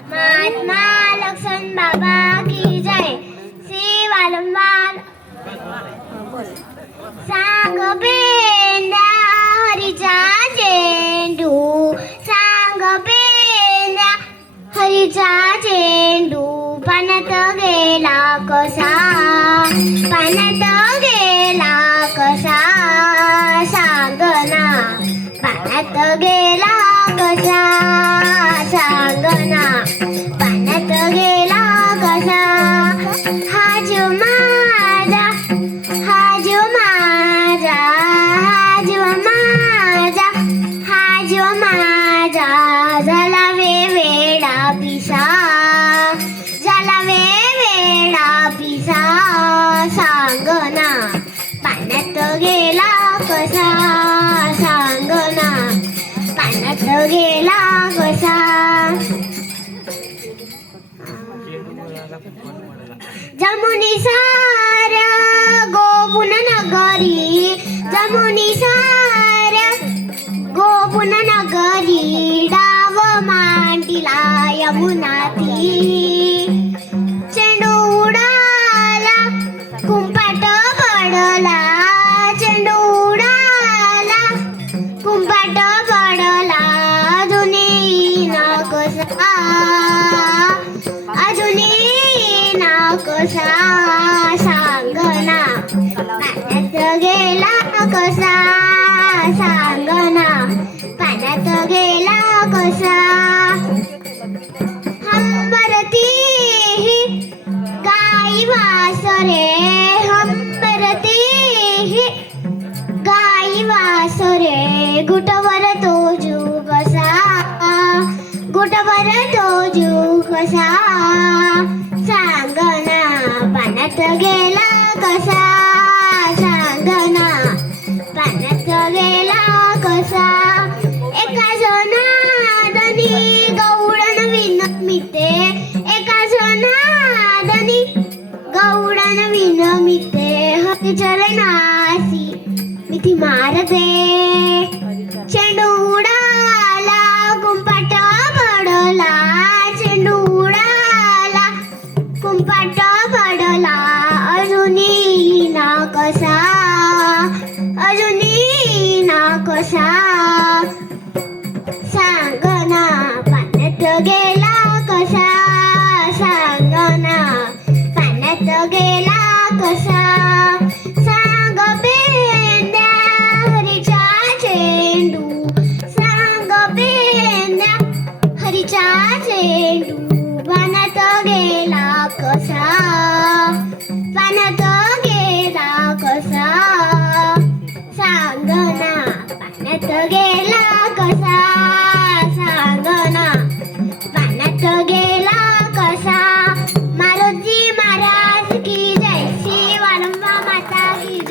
महात्मा लक्ष्मण बाबा की जय. श्री वारंवार सांग पेंड्या हरीचा चेंडू, सांग पेंड्या हरीचा चेंडू, पाण्यात गेला कसा, पाण्यात गेला कसा, सांगना पाण्यात गेला कसा, सांगना पाण्यात गेला कसा. हाज माझा, हाज माझा, हाज माझा, हाज माझा, झाला वेडा पिसा, झाला वेडा पिसा, सांगना पाण्यात गेला कसा, सांगना पाण्यात गेला कसा. जमुनी सार गोपुन नगरी, जमुनी सार गोपुन नगरी, डाव मांडीला यमुना ती, चेंडू उडाला कुंपाट पडला, चेंडू उडाला कुंपाट पडला, अजूनही ना कसा, अजूनही ना कसा, सांगना पाण्यात गेला कसा, सांगना पाण्यात गेला कसा. हंबरती गाई वासरे, हंबरती गाई वासरे, गुटवर तो जीव कसा, गुटवर तो जीव कसा, सांगना पाण्यात गेला कसा, सांगना पाण्यात गेला कसा. एका जनादनी गौडन विनमिते, एका जनादनी गौडन विनमिते, हती चरणासी मिठी मारते, चेंडू उडाला कुंपाट पडला, चेंडू उडाला कुंपाट पडला, अजूनही ना कसा, अजूनही ना कसा, सांगना पाण्यात गेला कसा, सांगना पाण्यात गेला कसा. सांग पेंड्या हरीचा चेंडू, सांग पेंड्या हरीचा चेंडू, पाण्यात गेला कसा, पाण्यात गेला कसा, सांगना पाण्यात गेला कसा,